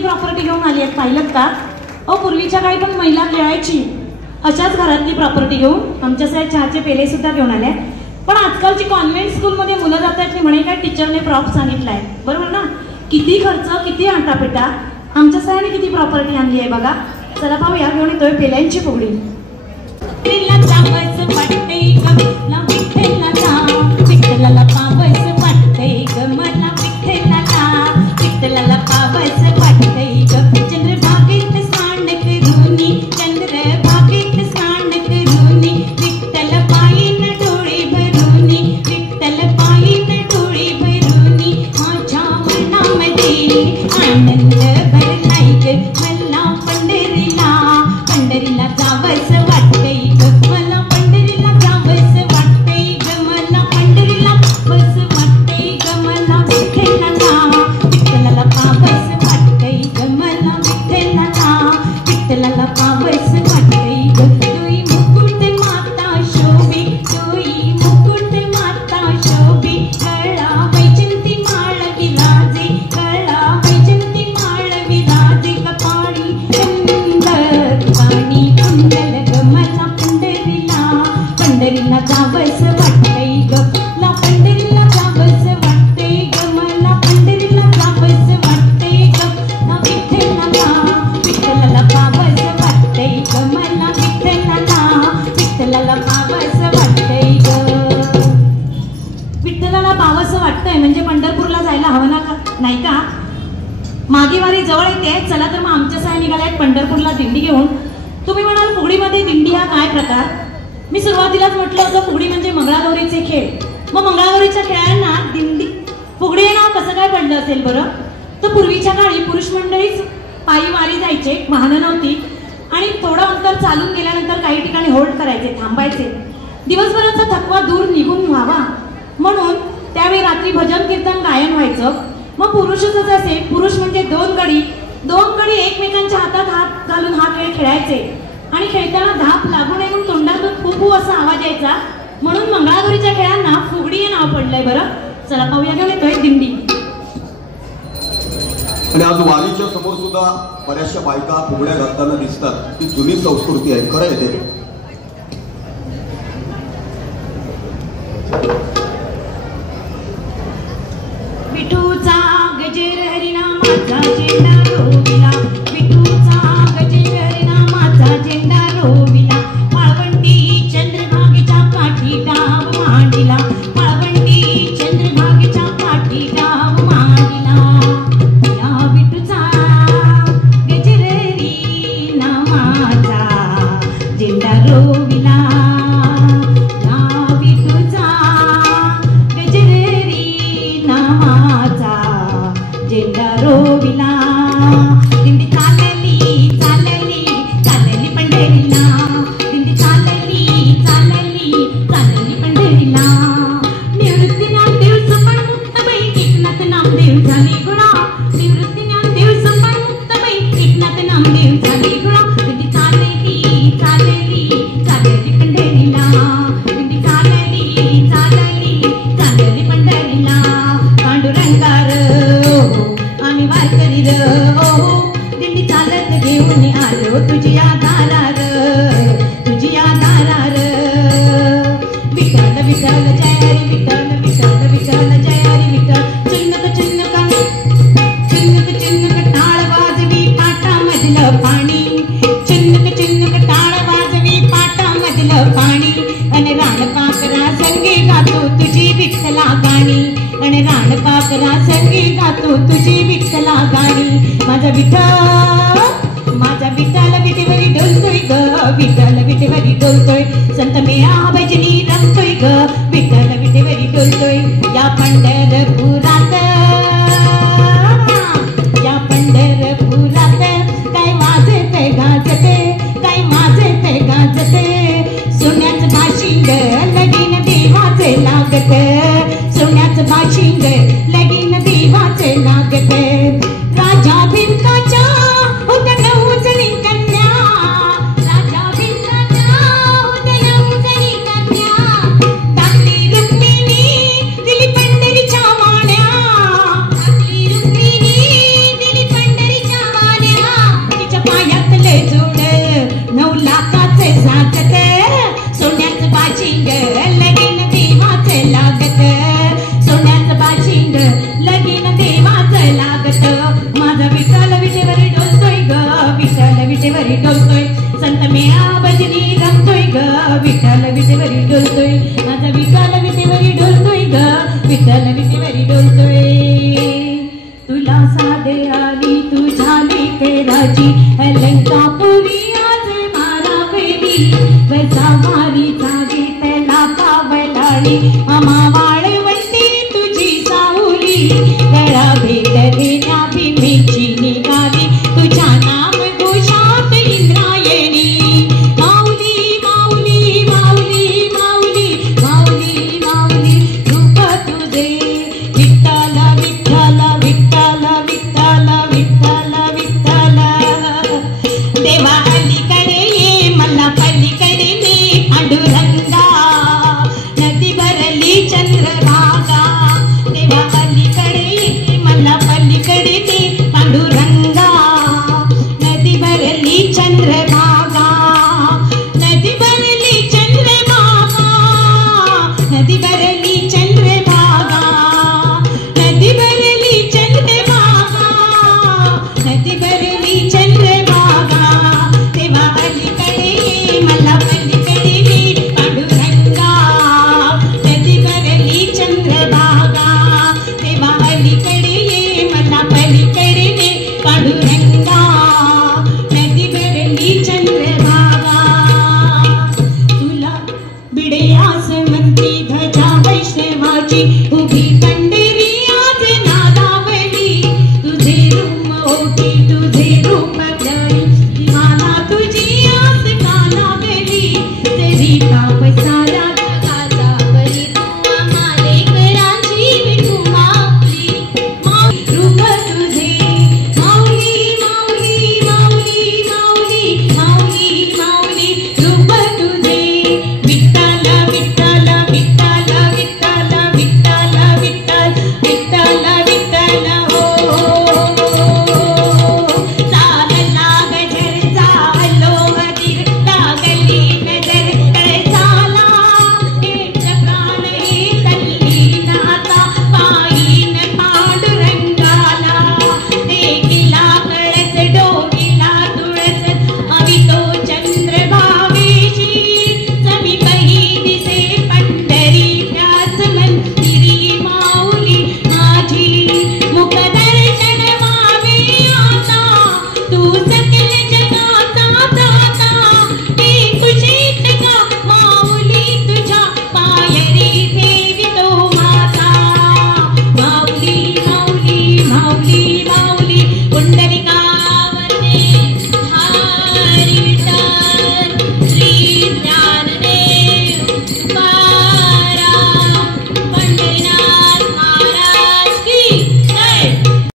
किती प्रॉपर्टी घेऊन आली आहेत पाहिलं का? अहो पूर्वीच्या काळी पण महिला खेळायची अशाच घरातली प्रॉपर्टी घेऊन. आमच्यासाठी चहाचे पेले सुद्धा घेऊन आल्या. पण आजकालची कॉन्व्हेंट स्कूलमध्ये मुलं जातात म्हणे काय टीचरने प्रॉप सांगितलाय बरोबर ना. किती खर्च किती आटापिटा. आमच्या सगळ्यांनी किती प्रॉपर्टी आणली आहे बघा. चला पाहूया घेऊन येतोय पेल्यांची फुगडी. विठ्ठलाला पावस वाटतंय ग मला विठ्ठलाला पावस वाटतंय ग. चंद्रभागेत स्नान करूनी चंद्रभागेत स्नान करूनी विठ्ठल पायीन डोळे भरूनी विठ्ठल पायीन डोळे भरूनी माझ्या मनामध्ये आनंद भरलाय ग मला पंढरीला पंढरीला जावंस वाटतंय ग मला पंढरीला जावंस वाटतंय ग मला पंढरीला बस वाटतंय ग मला विठ्ठलाला पावस वाटतंय ग मला विठ्ठलाला पावस वाटतंय ग. तुई मुकुट माता शोभे तुई मुकुट माता शोभे कळा वैजंती माळ विराजे कळा वैजंती माळ विराजे कपाळी सुंदर पाणी कुंडल ग मला पंढरीला जावंस वाटतंय ग ला पंढरीला जावंस वाटतंय ग मला पंढरीला जावंस वाटतंय ग ना विठ्ठलाला पावस वाटतंय ग मला विठ्ठलाला पावस वाटतंय ग. विठ्ठलाला पावस वाटतंय म्हणजे पंढरपूरला जायला हवं ना का नाही का. मागे वारी जवळ येते. चला तर मग आमच्या सह्या निघाल्यात पंढरपूरला दिंडी घेऊन. तुम्ही म्हणाल फुगडीमध्ये दिंडी हा काय प्रकार. मी सुरुवातीलाच म्हटलं होतं फुगडी म्हणजे मंगळागौरीचे खेळ. मग मंगळागौरीच्या खेळांना दिंडी फुगडी हे नाव कसं काय पडलं असेल बरं. तर पूर्वीच्या काळी पुरुष मंडळीच पायी वारी जायचे वाहनं नव्हती आणि थोडं अंतर चालून गेल्यानंतर काही ठिकाणी होल्ड करायचे थांबायचे. दिवसभराचा थकवा दूर निघून व्हावा म्हणून त्यावेळी रात्री भजन कीर्तन गायन व्हायचं. मग पुरुषच असे पुरुष म्हणजे दोन गडी एकमेकांच्या हातात हात घालून हा खेळ खेळायचे आणि खेळताना धाप लागू नये म्हणून तोंडातून फू असा आवाज यायचा म्हणून मंगळागौरीच्या खेळांना फुगडी हे नाव पडलंय बरं. चला पाहूया घेऊन येतोय दिंडी. आणि आज वारीच्या समोर सुद्धा बऱ्याचशा बायका फुगड्या घालताना दिसतात. ती जुनी संस्कृती आहे खरं आहे ते. विठूचा गजेर हरिनामाचा झेंडा रोविला विठूचा गजेर हरिनामाचा झेंडा रोविला वाळवंटी चंद्रभागेच्या काठी डाव मांडिला वाळवंटी चंद्रभागेच्या काठी डाव मांडिला या विठूचा गजेर हरिनामाचा झेंडा रोविला या विठूचा गजेर हरिनामाचा झेंडा रोविला. दिंडी चालली चालली चालली पंढरीला दिंडी चालली चालली चालली पंढरीला. निवृत्ती ज्ञानदेव सपन मुक्तबाई एकनाथ नामदेव झाली गुणा निवृत्ती ज्ञानदेव सपन मुक्तबाई एकनाथ नामदेव झाली गुणा. दिंडी चालली चालली चालली पंढरीला दिंडी चालली चालली चालली पंढरीला. पांडुरंगार आम्ही वारकरी दिंडी चालत घेऊन आलो तुझी आधारार विठ्ठल विठ्ठल जय हरी विठ्ठल विठ्ठल विठ्ठल जय हरी विठ्ठल. चिन्नक चिन्नक चिन्नक टाळ वाजवी पाटामधलं पाणी चिन्नक टाळ वाजवी पाटामधलं पाणी आणि राणपाकरा संगे गातो तुझी विठ्ठला गाणी आणि राणपाकरा संगे गातो तुझी विठ्ठला गाणी. माझा विठ्ठल विटेवरी डोलतोय ग विठ्ठल विटेवरी डोलतोय संत मेळा भजनी रमतोय ग विठ्ठल विटेवरी डोलतोय. या पंढरपुरात काय वाजते गाजते काय वाजते गाजते सोन्याचं बाशिंग लगीन देवाचे लागते सोन्याचं बाशिंग लगीन देवाचे लागते. राजा भिंकाच्या होत्या नवजणी कन्या राजा भिंकाच्या होत्या नवजणी कन्या टाकली रुक्मिणी दिली पंढरीच्या वाण्या टाकली रुक्मिणी दिली पंढरीच्या डोलतोय तुला साधे आली तू झाली ते राजी अलंकापुरी आज मारा फेरी वजा मारी जागी त्याला पावलाळी आम्हा वाळवंती तुझी सावली गळा भेट घेण्या भीमेची निघाली तुझ्या नाम घोषात इंद्रायणी माऊली माऊली माऊली माऊली माऊली माऊली रूप तुझे विठ्ठल विठ्ठल विठ्ठल विठ्ठल विठ्ठल विठ्ठल देवा अलीकडे ये मला पलीकडे ने पांडुरंगा नदी भरली चंद्रभागा देवा अलीकडे ये मला पलीकडे ने पांडुरंगा नदी भरली चंद्रभागा नदी भरली चंद्रभागा नदी भरली चंद्रभागा नदी भरली चंद्रभागा नदी भरली चंद्रभागा तेव्हा अलीकडे मला पलीकडे ने पांडुरंगा नदी भरली चंद्रभागा तेव्हा अलीकडे ये मला पलीकडे ने पांडुरंगा नदी भरली चंद्रभागा तुला बिडे आसमंती ध्वजा वैष्णवाची उभी पंडे